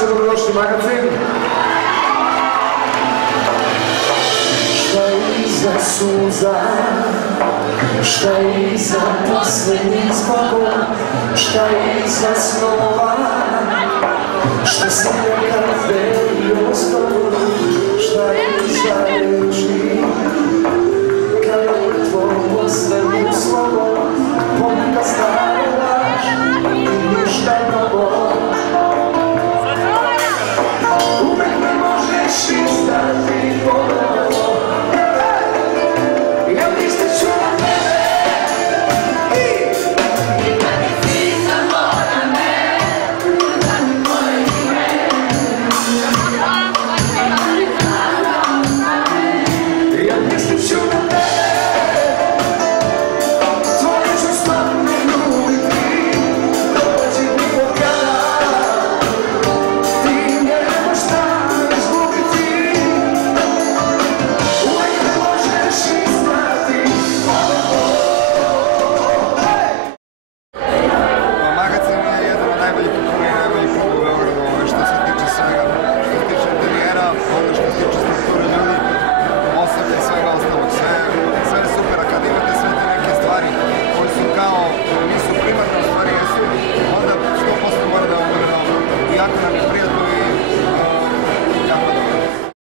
večer, dobrodošli u magazin. Šta je iza suza, šta je iza posljednjih zbogova, šta je iza snova, šta si nekad velio s tobom.